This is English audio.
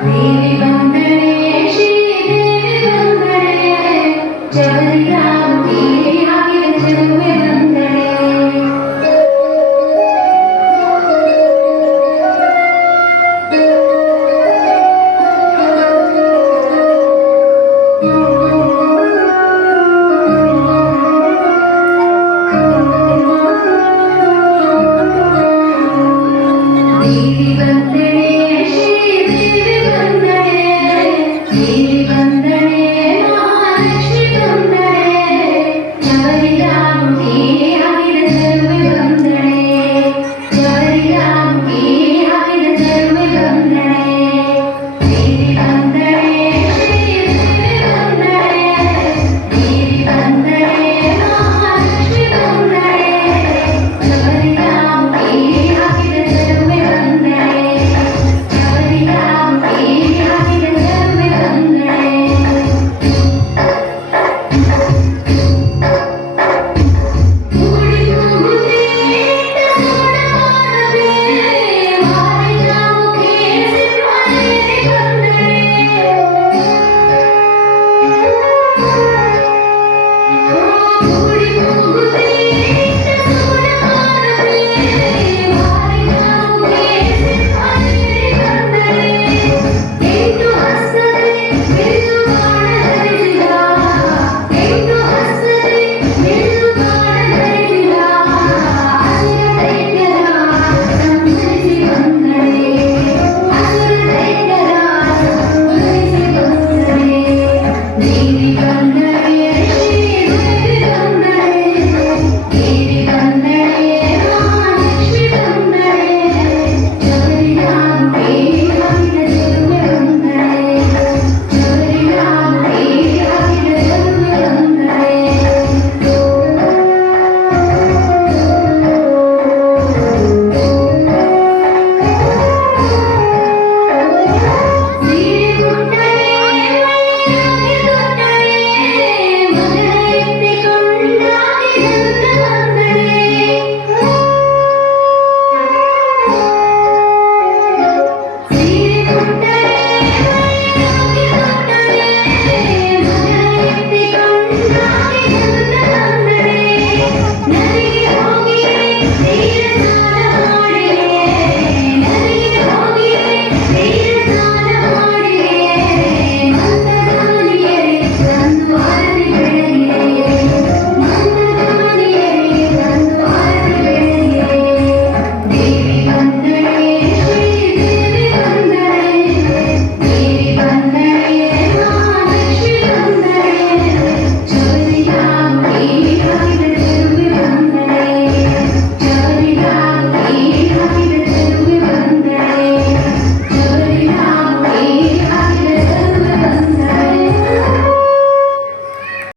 Leave me